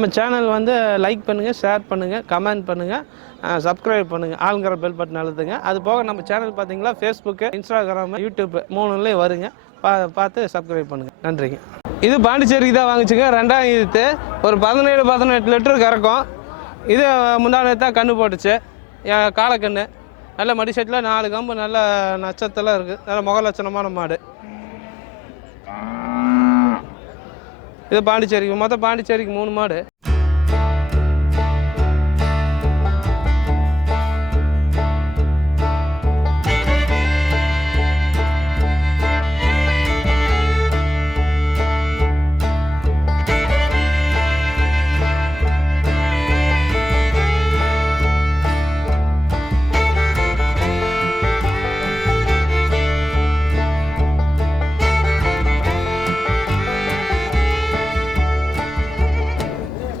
நம்ம சேனல் வந்து லைக் பண்ணுங்கள் ஷேர் பண்ணுங்கள் கமெண்ட் பண்ணுங்கள் சப்ஸ்கிரைப் பண்ணுங்கள் ஆளுங்கிற பெல் பட்டன் அழுத்துங்க. அது போக நம்ம சேனல் பார்த்தீங்களா? ஃபேஸ்புக்கு இன்ஸ்டாகிராம் யூடியூப் மூணுலேயும் வருங்க. பா பார்த்து சப்ஸ்கிரைப் பண்ணுங்கள் நன்றிங்க. இது பாண்டிச்சேரிக்கு தான் வாங்கிச்சுங்க. ரெண்டாயிரத்து ஒரு பதினேழு பதினெட்டு லிட்டர் கறக்கும். இது முந்தானே தான் கன்று போட்டுச்சு. என் நல்ல மடி செட்டில் நாலு கம்பு நல்ல நட்சத்திரம் இருக்குது நல்ல முக லட்சணமான மாடு. இது பாண்டிச்சேரிக்கு மொத்தம் பாண்டிச்சேரிக்கு மூணு மாடு.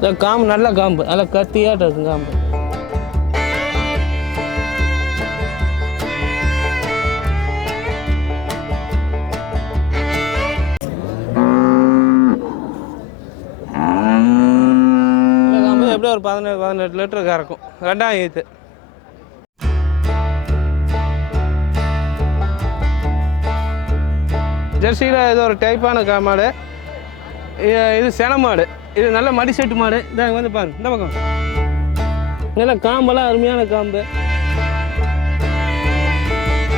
இந்த காம்பு நல்ல காம்பு. நல்லா கத்தியாட்டம் இருக்கும் காம்பு. காம்பு எப்படியும் ஒரு பதினேழு பதினெட்டு லிட்டர் கறக்கும். ரெண்டாம் ஈத்து. ஜெர்சியில் இது ஒரு டைப்பான காமாடு. இது இது சென மாடு. இது நல்ல மடி செட்டு மாடு. இதாக வந்து பாருங்க இந்த பக்கம். நல்ல காம்பெல்லாம் அருமையான காம்பு.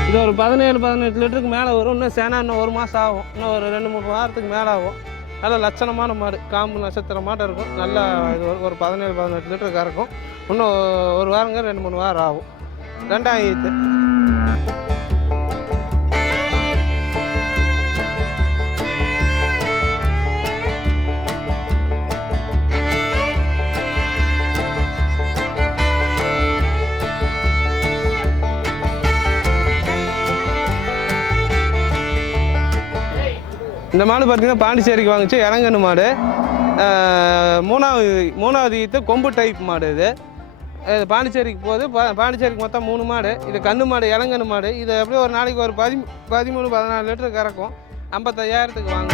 இது ஒரு பதினேழு பதினெட்டு லிட்டருக்கு மேலே வரும். இன்னும் சேனா இன்னும் ஒரு மாதம் ஆகும். இன்னும் ஒரு ரெண்டு மூணு வாரத்துக்கு மேலே ஆகும். நல்ல லட்சணமான மாடு. காம்பு நட்சத்திர மாட்டம் இருக்கும். நல்லா இது ஒரு- ஒரு பதினேழு பதினெட்டு லிட்டருக்கு கறக்கும் இன்னும் ஒரு வாரங்க ரெண்டு மூணு வாரம் ஆகும். ரெண்டாயிரத்து. இந்த மாடு பார்த்தீங்கன்னா பாண்டிச்சேரிக்கு வாங்கிச்சு. இளங்கன்னு மாடு. மூணாவது மூணாவது ஈத்து கொம்பு டைப் மாடு இது. இது பாண்டிச்சேரிக்கு போகுது. பா பாண்டிச்சேரிக்கு மொத்தம் மூணு மாடு. இது கண்ணு மாடு இளங்கன்னு மாடு. இது எப்படியும் ஒரு நாளைக்கு ஒரு பதி பதிமூணு பதினாலு லிட்டர் கறக்கும் ஐம்பத்தையாயிரத்துக்கு வாங்க